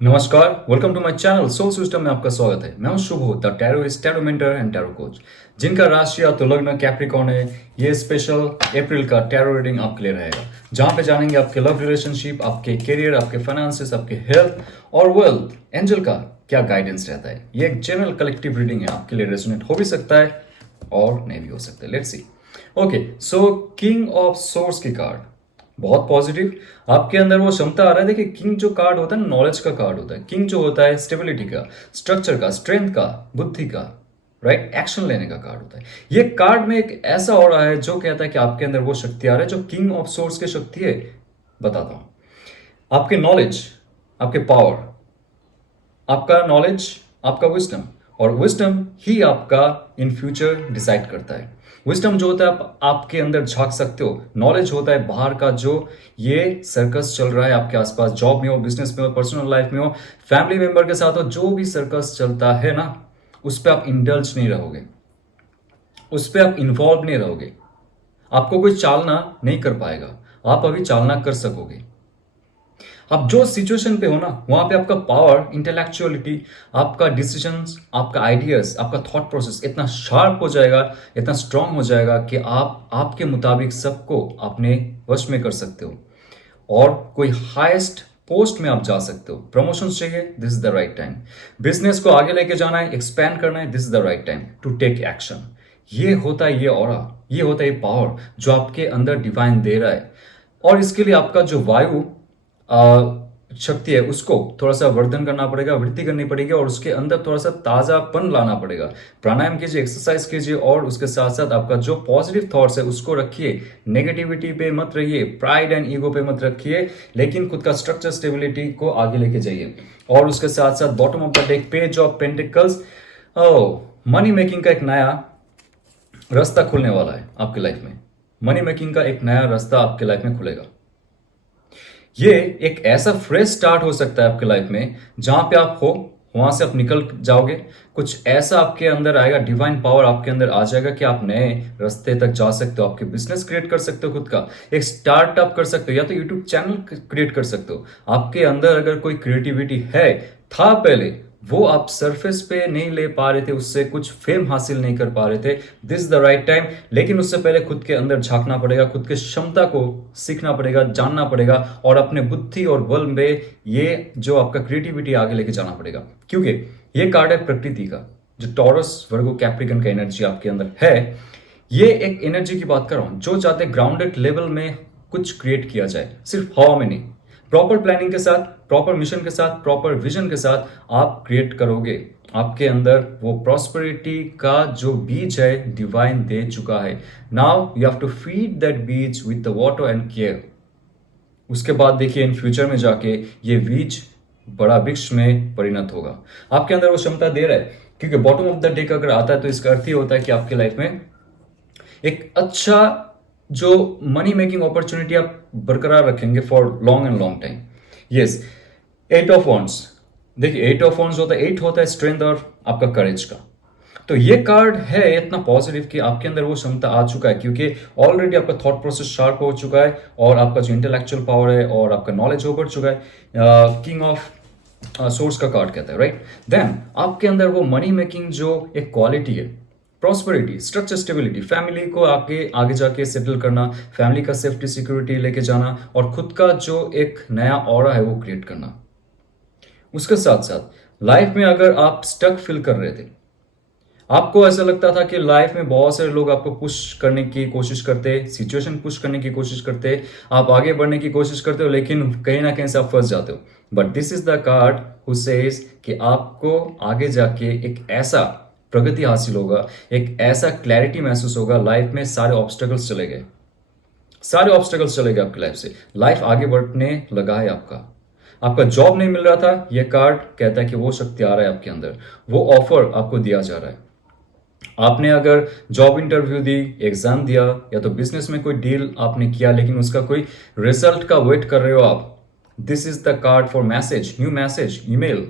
नमस्कार, welcome to my channel soul system में आपका स्वागत है। मैं हूं Shubh the tarotist, tarot mentor and tarot coach, जिनका राशि या तो लग्न कैप्रिकॉर्न है। ये स्पेशल अप्रैल का टैरो रीडिंग आपके लिए रहेगा, जहां पे जानेंगे आपके लव रिलेशनशिप, आपके करियर, आपके फाइनेंसेस, आपके हेल्थ और वेल्थ एंजल का क्या गाइडेंस रहता है। ये एक जनरल कलेक्टिव रीडिंग है, आपके लिए रेजोनेट हो भी सकता है और नहीं भी हो सकता है। Let's see. Okay, so king of swords की कार्ड बहुत पॉजिटिव। आपके अंदर वो क्षमता आ रहा है। देखिए, किंग जो कार्ड होता है नॉलेज का कार्ड होता है। किंग जो होता है स्टेबिलिटी का, स्ट्रक्चर का, स्ट्रेंथ का, बुद्धि का, राइट, एक्शन लेने का कार्ड होता है। ये कार्ड में एक ऐसा हो रहा है जो कहता है कि आपके अंदर वो शक्ति आ रहा है जो किंग ऑफ सोर्स की शक्ति है। बताता हूं, आपके नॉलेज, आपके पावर, आपका नॉलेज, आपका विजडम, और विजडम ही आपका इन फ्यूचर डिसाइड करता है। विजडम जो होता है आप आपके अंदर झांक सकते हो। नॉलेज होता है बाहर का, जो ये सर्कस चल रहा है आपके आसपास, जॉब में हो, बिजनेस में हो, पर्सनल लाइफ में हो, फैमिली मेंबर के साथ हो, जो भी सर्कस चलता है ना, उस पर आप इंडल्ज नहीं रहोगे, उस पर आप इन्वॉल्व नहीं रहोगे। आपको कोई चालना नहीं कर पाएगा, आप अभी चालना कर सकोगे। आप जो सिचुएशन पे हो ना, वहां पे आपका पावर, इंटेलेक्चुअलिटी, आपका डिसीजंस, आपका आइडियाज, आपका थॉट प्रोसेस इतना शार्प हो जाएगा, इतना स्ट्रांग हो जाएगा कि आप आपके मुताबिक सबको अपने वश में कर सकते हो और कोई हाईएस्ट पोस्ट में आप जा सकते हो। प्रमोशन चाहिए, this is the right time. Business को आगे लेके जाना है, एक्सपैंड करना है, this is the right time to take action. ये होता है ये ऑरा, ये होता है ये पावर जो आपके अंदर डिवाइन दे रहा है। और इसके लिए आपका जो वायु शक्ति है उसको थोड़ा सा वर्धन करना पड़ेगा, वृद्धि करनी पड़ेगी, और उसके अंदर थोड़ा सा ताजापन लाना पड़ेगा। प्राणायाम कीजिए, एक्सरसाइज कीजिए, और उसके साथ साथ आपका जो पॉजिटिव थॉट्स है उसको रखिए। नेगेटिविटी पे मत रहिए, प्राइड एंड ईगो पे मत रखिए, लेकिन खुद का स्ट्रक्चर, स्टेबिलिटी को आगे लेके जाइए। और उसके साथ साथ bottom of the deck, page of pentacles, money making का एक नया रास्ता खुलने वाला है आपकी लाइफ में। मनी मेकिंग का एक नया रास्ता आपके लाइफ में खुलेगा। ये एक ऐसा फ्रेश स्टार्ट हो सकता है आपके लाइफ में, जहां पे आप हो वहां से आप निकल जाओगे। कुछ ऐसा आपके अंदर आएगा, डिवाइन पावर आपके अंदर आ जाएगा कि आप नए रास्ते तक जा सकते हो। आपके बिजनेस क्रिएट कर सकते हो, खुद का एक स्टार्टअप कर सकते हो, या तो यूट्यूब चैनल क्रिएट कर सकते हो। आपके अंदर अगर कोई क्रिएटिविटी है, था पहले, वो आप सरफेस पे नहीं ले पा रहे थे, उससे कुछ फेम हासिल नहीं कर पा रहे थे, दिस द राइट टाइम। लेकिन उससे पहले खुद के अंदर झांकना पड़ेगा, खुद के क्षमता को सीखना पड़ेगा, जानना पड़ेगा, और अपने बुद्धि और बल में ये जो आपका क्रिएटिविटी आगे लेके जाना पड़ेगा। क्योंकि ये कार्ड है प्रकृति का, जो टॉरस, वर्गो, कैप्रिकन का एनर्जी आपके अंदर है। ये एक एनर्जी की बात कर रहा हूं जो चाहते ग्राउंडेड लेवल में कुछ क्रिएट किया जाए, सिर्फ हवा में नहीं। प्रॉपर प्लानिंग के साथ, प्रॉपर मिशन के साथ, प्रॉपर विजन के साथ आप क्रिएट करोगे। आपके अंदर वो प्रॉस्पेरिटी का जो बीज है डिवाइन दे चुका है। Now you have to feed that बीज with the water and care. उसके बाद देखिए, इन फ्यूचर में जाके ये बीज बड़ा वृक्ष में परिणत होगा। आपके अंदर वो क्षमता दे रहा है, क्योंकि बॉटम ऑफ द डेक अगर आता है तो इसका अर्थ ही होता है कि आपके लाइफ में एक अच्छा जो मनी मेकिंग अपॉर्चुनिटी आप बरकरार रखेंगे for long and long time. Yes, eight of wands. देखिए, एट ऑफ वॉन्ड्स होता है, एट होता है स्ट्रेंथ और आपका करेज का। तो ये कार्ड है इतना पॉजिटिव कि आपके अंदर वो क्षमता आ चुका है, क्योंकि ऑलरेडी आपका थॉट प्रोसेस शार्प हो चुका है, और आपका जो इंटेलेक्चुअल पावर है और आपका नॉलेज हो बढ़ चुका है। किंग ऑफ सोर्स का कार्ड कहता है, राइट। देन आपके अंदर वो मनी मेकिंग जो एक क्वालिटी है, प्रॉस्पेरिटी, स्ट्रक्चर, स्टेबिलिटी, फैमिली को आगे आगे जाके सेटल करना, फैमिली का सेफ्टी, सिक्योरिटी लेके जाना, और खुद का जो एक नया ऑरा है वो क्रिएट करना। उसके साथ साथ लाइफ में अगर आप स्टक फील कर रहे थे, आपको ऐसा लगता था कि लाइफ में बहुत सारे लोग आपको पुश करने की कोशिश करते, सिचुएशन पुश करने की कोशिश करते, आप आगे बढ़ने की कोशिश करते हो, लेकिन कहीं ना कहीं से आप फंस जाते हो। But this is the card who says कि आपको आगे जाके एक ऐसा प्रगति हासिल होगा, एक ऐसा क्लैरिटी महसूस होगा। लाइफ में सारे ऑब्स्टेकल्स चले गए, सारे ऑब्स्टेकल्स चले गए आपकी लाइफ से, लाइफ आगे बढ़ने लगा है आपका। आपका जॉब नहीं मिल रहा था, यह कार्ड कहता है कि वो शक्ति आ रहा है आपके अंदर, वो ऑफर आपको दिया जा रहा है। आपने अगर जॉब इंटरव्यू दी, एग्जाम दिया, या तो बिजनेस में कोई डील आपने किया, लेकिन उसका कोई रिजल्ट का वेट कर रहे हो आप, this is the card for message, new message, email.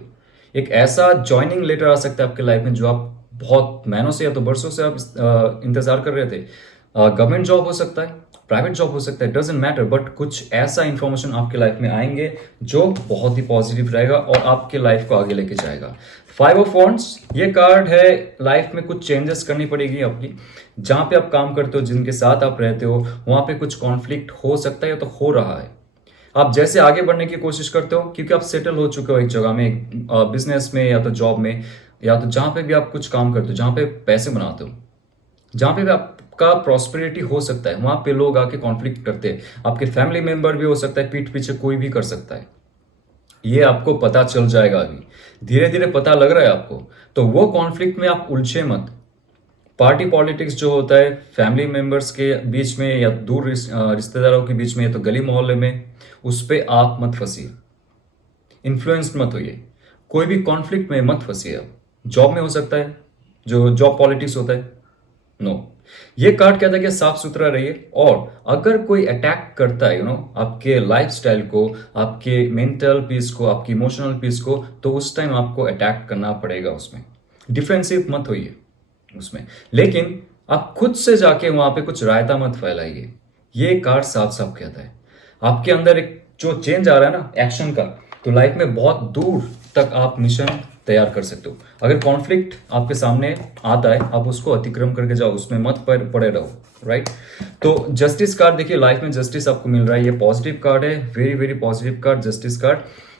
एक ऐसा ज्वाइनिंग लेटर आ सकता है आपके लाइफ में जो आप बहुत महीनों से या तो बरसों से आप इंतजार कर रहे थे। गवर्नमेंट जॉब हो सकता है, प्राइवेट जॉब हो सकता है, डजेंट मैटर, बट कुछ ऐसा इंफॉर्मेशन आपके लाइफ में आएंगे जो बहुत ही पॉजिटिव रहेगा और आपके लाइफ को आगे लेके जाएगा। 5 ऑफ Wands, ये कार्ड है लाइफ में कुछ चेंजेस करनी पड़ेगी आपकी। जहां पे आप काम करते हो, जिनके साथ आप रहते हो, वहां पे कुछ कॉन्फ्लिक्ट हो सकता है या तो हो रहा है। आप जैसे आगे बढ़ने की कोशिश करते हो क्योंकि आप सेटल हो चुके हो एक जगह में, एक बिजनेस में या तो जॉब में, या तो जहां पे भी आप कुछ काम करते हो, जहां पे पैसे बनाते हो, जहां पे भी आपका प्रॉस्पेरिटी हो सकता है, वहां पे लोग आके कॉन्फ्लिक्ट करते हैं। आपके फैमिली मेंबर भी हो सकता है, पीठ पीछे कोई भी कर सकता है। ये आपको पता चल जाएगा, अभी धीरे धीरे पता लग रहा है आपको। तो वो कॉन्फ्लिक्ट में आप उलझे मत। पार्टी पॉलिटिक्स जो होता है फैमिली मेंबर्स के बीच में या दूर रिश्तेदारों के बीच में या तो गली मोहल्ले में, उस पर आप मत फंसिए, इन्फ्लुएंस्ड मत होइए, कोई भी कॉन्फ्लिक्ट में मत फंसिए। आप जॉब में हो सकता है, जो जॉब पॉलिटिक्स होता है, नो। ये कार्ड कहता है कि साफ सुथरा रहिए, और अगर कोई अटैक करता है आपके लाइफस्टाइल को, आपके मेंटल पीस को, आपकी इमोशनल पीस को, तो उस टाइम आपको अटैक करना पड़ेगा। उसमें डिफेंसिव मत होइए उसमें, लेकिन आप खुद से जाके वहां पे कुछ रायता मत फैलाइए। ये कार्ड साफ साफ कहता है आपके अंदर एक जो चेंज आ रहा है ना एक्शन का, तो लाइफ में बहुत दूर तक आप मिशन तैयार कर सकते हो। अगर कॉन्फ्लिक्ट आपके सामने आता है, आप उसको अतिक्रम करके जाओ, उसमें मत पड़े रहो, राइट। तो जस्टिस कार्ड देखिए, लाइफ में जस्टिस आपको मिल रहा है, ये पॉजिटिव कार्ड है, very very positive card, justice card.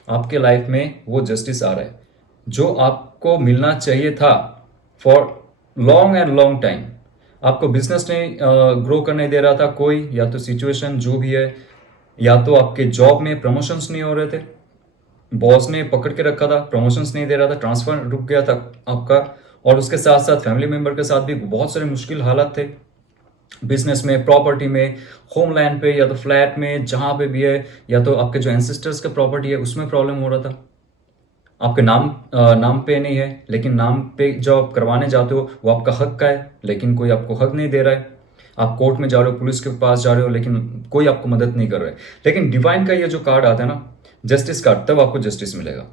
आपके लाइफ में वो जस्टिस आ रहा है जो आपको मिलना चाहिए था for long and long time. आपको बिजनेस नहीं ग्रो करने दे रहा था कोई, या तो सिचुएशन जो भी है, या तो आपके जॉब में प्रमोशंस नहीं हो रहे थे, बॉस ने पकड़ के रखा था, प्रमोशंस नहीं दे रहा था, ट्रांसफर रुक गया था आपका, और उसके साथ साथ फैमिली मेंबर के साथ भी बहुत सारे मुश्किल हालात थे। बिजनेस में, प्रॉपर्टी में, होमलैंड पे या तो फ्लैट में, जहां पे भी है, या तो आपके जो एंसेस्टर्स का प्रॉपर्टी है उसमें प्रॉब्लम हो रहा था। आपके नाम पे नहीं है, लेकिन नाम पे जो आप करवाने जाते हो वो आपका हक का है, लेकिन कोई आपको हक नहीं दे रहा है। आप कोर्ट में जा रहे हो, पुलिस के पास जा रहे हो, लेकिन कोई आपको मदद नहीं कर रहा है। लेकिन डिवाइन का ये जो कार्ड आता है ना, जस्टिस कार्ड, तब आपको जस्टिस मिलेगा।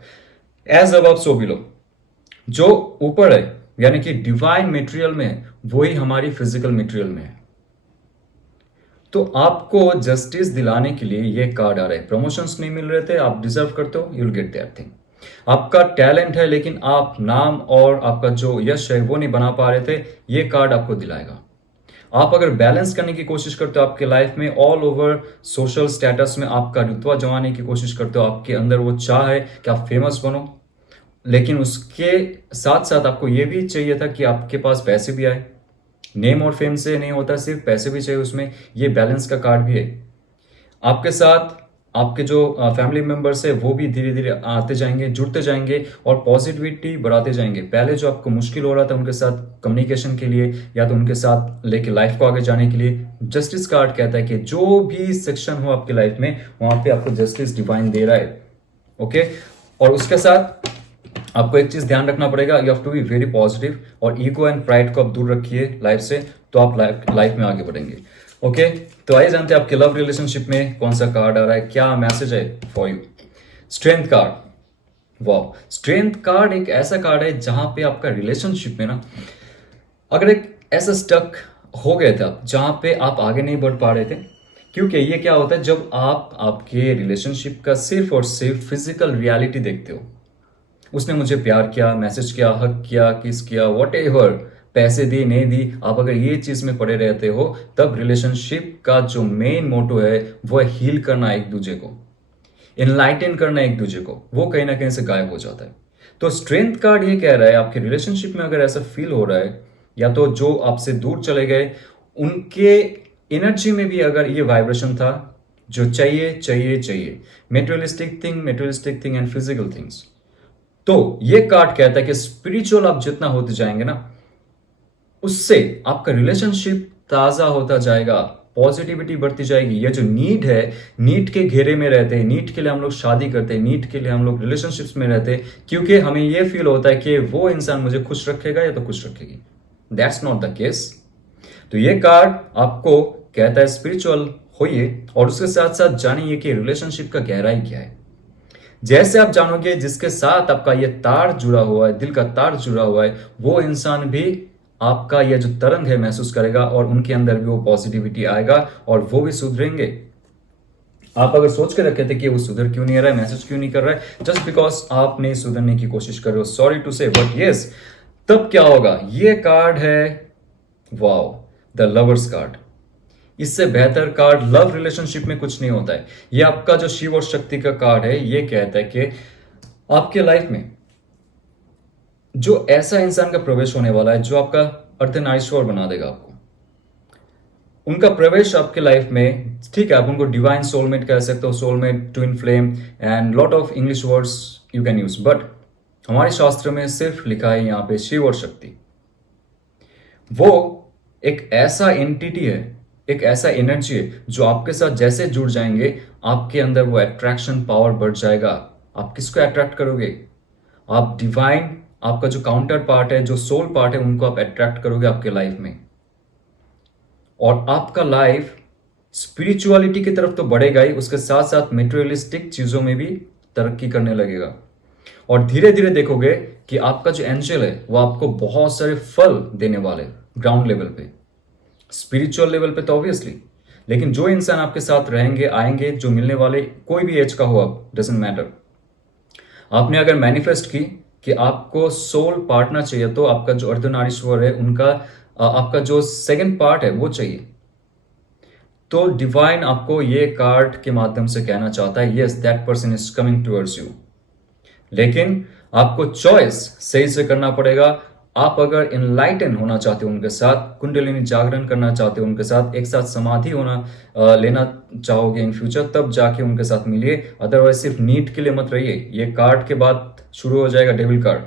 एज अबव सो बिलो, जो ऊपर है यानी कि डिवाइन मटेरियल में है, वही हमारी फिजिकल मटेरियल में है। तो आपको जस्टिस दिलाने के लिए ये कार्ड आ रहा है। प्रमोशंस नहीं मिल रहे थे, आप डिजर्व करते हो, you will get that thing. आपका टैलेंट है लेकिन आप नाम और आपका जो यश है वो नहीं बना पा रहे थे, ये कार्ड आपको दिलाएगा। आप अगर बैलेंस करने की कोशिश करते हो आपके लाइफ में, ऑल ओवर सोशल स्टेटस में आपका रुतबा जमाने की कोशिश करते हो, आपके अंदर वो चाह है कि आप फेमस बनो, लेकिन उसके साथ साथ आपको ये भी चाहिए था कि आपके पास पैसे भी आए। नेम और फेम से नहीं होता, सिर्फ पैसे भी चाहिए उसमें। ये बैलेंस का कार्ड भी है। आपके साथ आपके जो फैमिली मेंबर्स है वो भी धीरे धीरे आते जाएंगे, जुड़ते जाएंगे और पॉजिटिविटी बढ़ाते जाएंगे। पहले जो आपको मुश्किल हो रहा था उनके साथ कम्युनिकेशन के लिए या तो उनके साथ लेके लाइफ को आगे जाने के लिए, जस्टिस कार्ड कहता है कि जो भी सेक्शन हो आपकी लाइफ में वहां पे आपको जस्टिस डिवाइन दे रहा है। ओके, और उसके साथ आपको एक चीज ध्यान रखना पड़ेगा, you have to be very positive, और ईगो एंड प्राइड को आप दूर रखिए लाइफ से, तो आप लाइफ में आगे बढ़ेंगे। ओके, तो आइए जानते हैं आपके लव रिलेशनशिप में कौन सा कार्ड आ रहा है, क्या मैसेज है फॉर यू। Strength card. वाह, स्ट्रेंथ कार्ड एक ऐसा कार्ड है जहां पे आपका रिलेशनशिप में ना अगर एक ऐसा स्टक हो गए थे आप, जहां पे आप आगे नहीं बढ़ पा रहे थे। क्योंकि ये क्या होता है, जब आप आपके रिलेशनशिप का सिर्फ और सिर्फ फिजिकल रियलिटी देखते हो, उसने मुझे प्यार किया, मैसेज किया, हक किया, किस किया, वॉट एवर, पैसे दी नहीं दी, आप अगर ये चीज में पड़े रहते हो, तब रिलेशनशिप का जो मेन मोटो है वो है हील करना एक दूसरे को, इनलाइटन करना एक दूसरे को, वो कहीं ना कहीं से गायब हो जाता है। तो स्ट्रेंथ कार्ड ये कह रहा है आपके रिलेशनशिप में अगर ऐसा फील हो रहा है, या तो जो आपसे दूर चले गए उनके एनर्जी में भी अगर ये वाइब्रेशन था, जो चाहिए चाहिए चाहिए, materialistic thing and physical things, तो ये कार्ड कहता है कि स्पिरिचुअल आप जितना होते जाएंगे ना, उससे आपका रिलेशनशिप ताजा होता जाएगा, पॉजिटिविटी बढ़ती जाएगी। ये जो नीड है, नीड के घेरे में रहते हैं, नीड के लिए हम लोग शादी करते हैं, नीड के लिए हम लोग रिलेशनशिप्स में रहते हैं, क्योंकि हमें ये फील होता है कि वो इंसान मुझे खुश रखेगा या तो खुश रखेगी। That's not the case. तो ये कार्ड आपको कहता है स्पिरिचुअल होइए, और उसके साथ साथ जानिए कि रिलेशनशिप का गहराई क्या है। जैसे आप जानोगे जिसके साथ आपका ये तार जुड़ा हुआ है, दिल का तार जुड़ा हुआ है, वो इंसान भी आपका यह जो तरंग है महसूस करेगा और उनके अंदर भी वो पॉजिटिविटी आएगा और वो भी सुधरेंगे। आप अगर सोच के रखे थे कि वो सुधर क्यों नहीं रहा है, मैसेज क्यों नहीं कर रहा है, जस्ट बिकॉज आपने सुधरने की कोशिश कर रहे हो, सॉरी टू से, बट यस, तब क्या होगा, ये कार्ड है, वाओ, द लवर्स कार्ड। इससे बेहतर कार्ड लव रिलेशनशिप में कुछ नहीं होता है। ये आपका जो शिव और शक्ति का कार्ड है, ये कहता है कि आपके लाइफ में जो ऐसा इंसान का प्रवेश होने वाला है जो आपका अर्धनारीश्वर बना देगा आपको। उनका प्रवेश आपके लाइफ में, ठीक है, आप उनको डिवाइन सोलमेट कह सकते हो, soulmate, twin flame and lot of English words you can use, but हमारे शास्त्र में सिर्फ लिखा है यहाँ पे शिव और शक्ति। वो एक ऐसा एंटिटी है, एक ऐसा एनर्जी है जो आपके साथ जैसे जुड़ जाएंगे आपके अंदर वो अट्रैक्शन पावर बढ़ जाएगा। आप किसको अट्रैक्ट करोगे? आप डिवाइन, आपका जो काउंटर पार्ट है, जो सोल पार्ट है, उनको आप अट्रैक्ट करोगे आपके लाइफ में। और आपका लाइफ स्पिरिचुअलिटी की तरफ तो बढ़ेगा ही, उसके साथ साथ मेटेरियलिस्टिक चीजों में भी तरक्की करने लगेगा। और धीरे धीरे देखोगे कि आपका जो एंजल है वो आपको बहुत सारे फल देने वाले, ग्राउंड लेवल पे, स्पिरिचुअल लेवल पे तो ऑब्वियसली, लेकिन जो इंसान आपके साथ रहेंगे, आएंगे, जो मिलने वाले, कोई भी एज का हो, आप, डजेंट मैटर। आपने अगर मैनिफेस्ट की कि आपको सोल पार्टनर चाहिए, तो आपका जो अर्धनारीश्वर है उनका आपका जो सेकंड पार्ट है वो चाहिए, तो डिवाइन आपको ये कार्ड के माध्यम से कहना चाहता है, yes, that person is coming towards you. लेकिन आपको चॉइस सही से करना पड़ेगा। आप अगर इनलाइटन होना चाहते हो उनके साथ, कुंडलिनी जागरण करना चाहते हो उनके साथ, एक साथ समाधि होना लेना चाहोगे इन फ्यूचर, तब जाके उनके साथ मिलिए। अदरवाइज सिर्फ नीट के लिए मत रहिए। ये कार्ड के बाद शुरू हो जाएगा डेविल कार्ड।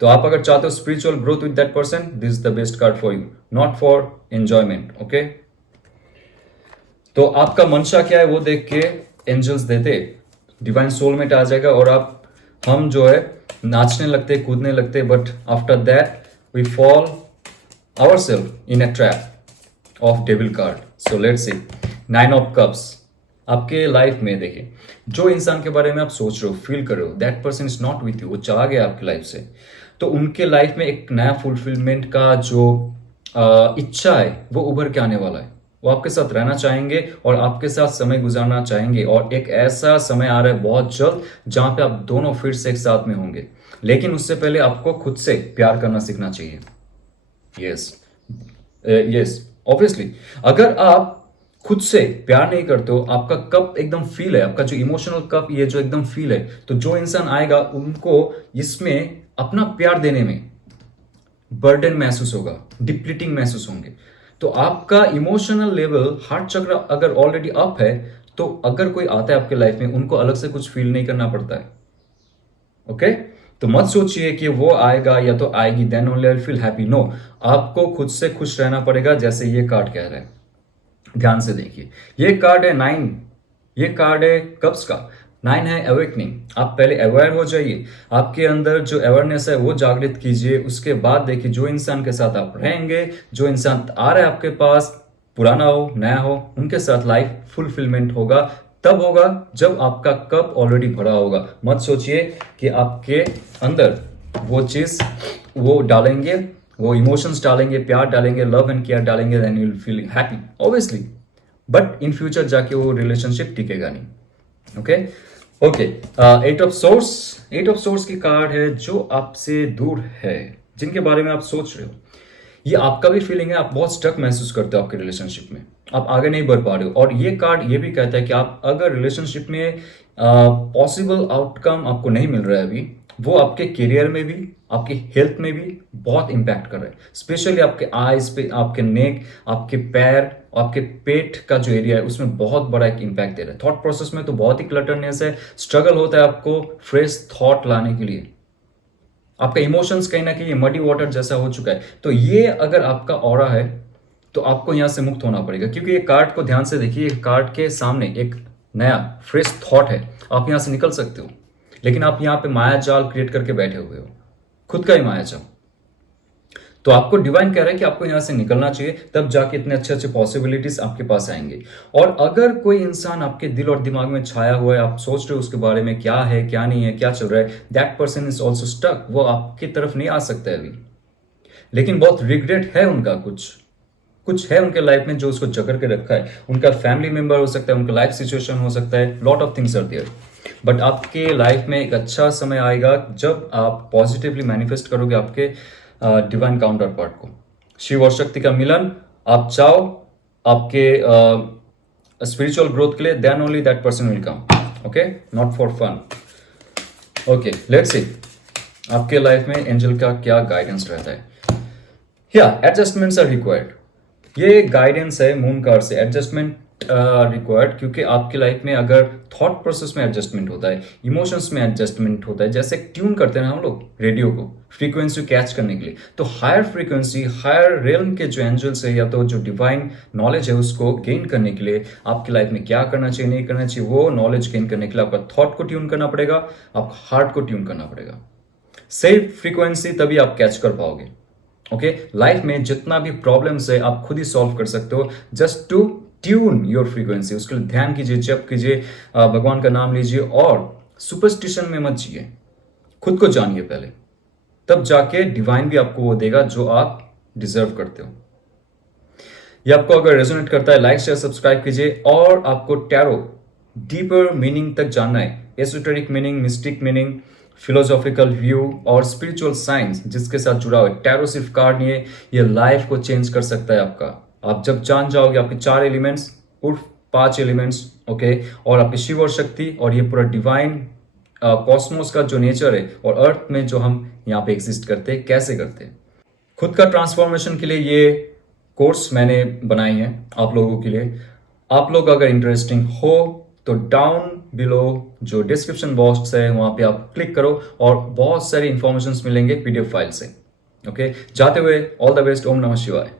तो आप अगर चाहते हो spiritual growth with that person, this is the best card for you, not for enjoyment. Okay, तो आपका मंशा क्या है वो देख के एंजल्स देते, डिवाइन सोलमेट आ जाएगा और हम जो है नाचने लगते, कूदने लगते, but after that we fall ourselves in a trap of devil card. So let's see, 9 of cups. आपके लाइफ में देखिए, जो इंसान के बारे में आप सोच रहे हो, फील कर रहे हो, that person is not with you, वो चला गया आपकी लाइफ से। तो उनके लाइफ में एक नया फुलफिलमेंट का जो इच्छा है वो उभर के आने वाला है। वो आपके साथ रहना चाहेंगे और आपके साथ समय गुजारना चाहेंगे, और एक ऐसा समय आ रहा है बहुत जल्द जहां पे आप दोनों फिर से एक साथ में होंगे। लेकिन उससे पहले आपको खुद से प्यार करना सीखना चाहिए। यस, यस, ऑब्वियसली अगर आप खुद से प्यार नहीं करते हो, आपका कप एकदम फील है, आपका जो इमोशनल कप, ये जो एकदम फील है, तो जो इंसान आएगा उनको इसमें अपना प्यार देने में बर्डन महसूस होगा, डिप्लीटिंग महसूस होंगे। तो आपका इमोशनल लेवल, हार्ट चक्र अगर ऑलरेडी अप है, तो अगर कोई आता है आपके लाइफ में, उनको अलग से कुछ फील नहीं करना पड़ता है। ओके, तो मत सोचिए कि वो आएगा या तो आएगी then only I feel happy. No, आपको खुद से खुश रहना पड़ेगा, जैसे ये कार्ड कह रहा है। ध्यान से देखिए, ये कार्ड है 9, ये कार्ड है कप्स का। 9 है अवेकनिंग। आप पहले अवेयर हो जाइए, आपके अंदर जो अवेयरनेस है वो जागृत कीजिए। उसके बाद देखिए, जो इंसान के साथ आप रहेंगे, जो इंसान आ रहा है आपके पास, पुराना हो नया हो, उनके साथ लाइफ फुलफिलमेंट होगा। तब होगा जब आपका कप ऑलरेडी भरा होगा। मत सोचिए कि आपके अंदर वो चीज वो डालेंगे, वो इमोशंस डालेंगे, प्यार डालेंगे, लव एंड केयर डालेंगे, then you will feel happy obviously, but in future जाके वो रिलेशनशिप टिकेगा नहीं। Okay, okay, 8 of swords. 8 of swords की कार्ड है जो आपसे दूर है, जिनके बारे में आप सोच रहे हो। ये आपका भी फीलिंग है, आप बहुत स्टक महसूस करते हो आपके रिलेशनशिप में, आप आगे नहीं बढ़ पा रहे हो। और ये कार्ड ये भी कहता है कि आप अगर रिलेशनशिप में पॉसिबल आउटकम आपको नहीं मिल रहा है अभी, वो आपके करियर में भी, आपकी हेल्थ में भी बहुत इंपैक्ट कर रहा है। स्पेशली आपके आईज पे, आपके नेक, आपके पैर, आपके पेट का जो एरिया है उसमें बहुत बड़ा एक इंपैक्ट दे रहा है। थॉट प्रोसेस में तो बहुत ही क्लटरनेस है, स्ट्रगल होता है आपको फ्रेश थॉट लाने के लिए। आपका इमोशंस कहीं ना कहीं मडी वाटर जैसा हो चुका है। तो ये अगर आपका ऑरा है तो आपको यहां से मुक्त होना पड़ेगा, क्योंकि ये कार्ड को ध्यान से देखिए, कार्ड के सामने एक नया फ्रेश थॉट है। आप यहां से निकल सकते हो, लेकिन आप यहां पे माया जाल क्रिएट करके बैठे हुए हो, खुद का ही माया जाल। तो आपको डिवाइन कह रहा है कि आपको यहां से निकलना चाहिए, तब जाके इतने अच्छे अच्छे पॉसिबिलिटीज आपके पास आएंगे। और अगर कोई इंसान आपके दिल और दिमाग में छाया हुआ है, आप सोच रहे हो उसके बारे में क्या है क्या नहीं है, क्या चल रहा है, that person is also stuck, वो आपकी तरफ नहीं आ सकता है अभी। लेकिन बहुत रिग्रेट है उनका, कुछ कुछ है उनके लाइफ में जो उसको जकड़ के रखा है। उनका फैमिली मेंबर हो सकता है, उनका लाइफ सिचुएशन हो सकता है, lot of things are there. But आपके लाइफ में एक अच्छा समय आएगा जब आप पॉजिटिवली मैनिफेस्ट करोगे आपके डिवाइन काउंटर पार्ट को, शिव और शक्ति का मिलन आप चाहो आपके स्पिरिचुअल ग्रोथ के लिए, then only that person will come, okay, not for fun. Okay, let's see आपके लाइफ में एंजल का क्या गाइडेंस रहता है। या एडजस्टमेंट्स आर रिक्वायर्ड, ये गाइडेंस है मून कार्ड से। एडजस्टमेंट रिक्वायर्ड क्योंकि आपकी लाइफ में अगर थॉट प्रोसेस में एडजस्टमेंट होता है, इमोशंस में एडजस्टमेंट होता है, जैसे ट्यून करते हैं ना हम लोग रेडियो को फ्रीक्वेंसी कैच करने के लिए, तो हायर फ्रीक्वेंसी हायर रेलम के जो एंजल्स है या तो जो डिवाइन नॉलेज है उसको गेन करने के लिए आपकी लाइफ में क्या करना चाहिए नहीं करना चाहिए, वो नॉलेज गेन करने के लिए आपका थॉट को ट्यून करना पड़ेगा, आपका हार्ट को ट्यून करना पड़ेगा। सही फ्रीक्वेंसी तभी आप कैच कर पाओगे। ओके, लाइफ में जितना भी प्रॉब्लम्स है आप खुद ही सॉल्व कर सकते हो, just to tune your frequency. उसके लिए ध्यान कीजिए, जप कीजिए, भगवान का नाम लीजिए और सुपरस्टिशन में मत जिए, खुद को जानिए पहले, तब जाके डिवाइन भी आपको वो देगा जो आप डिजर्व करते हो। ये आपको अगर रेजोनेट करता है लाइक शेयर सब्सक्राइब कीजिए। और आपको टैरो डीपर मीनिंग तक जानना है, esoteric meaning, mistake meaning, philosophical view और स्पिरिचुअल साइंस जिसके साथ जुड़ा हुआ है, टैरो सिर्फ कार्ड नहीं है, ये लाइफ को चेंज कर सकता है आपका। आप जब जान जाओगे आपके 4 एलिमेंट्स उर्फ 5 एलिमेंट्स, ओके, और आपके शिव और शक्ति और ये पूरा डिवाइन कॉस्मोस का जो नेचर है और अर्थ में जो हम यहाँ पे एग्जिस्ट करते हैं, कैसे करते हैं, खुद का ट्रांसफॉर्मेशन के लिए ये कोर्स मैंने बनाई है आप लोगों के लिए। आप लोग अगर इंटरेस्टिंग हो तो डाउन बिलो जो डिस्क्रिप्शन बॉक्स है वहां पे आप क्लिक करो और बहुत सारी इंफॉर्मेशन मिलेंगे पीडीएफ फाइल से। ओके, जाते हुए ऑल द बेस्ट, ओम नमः शिवाय।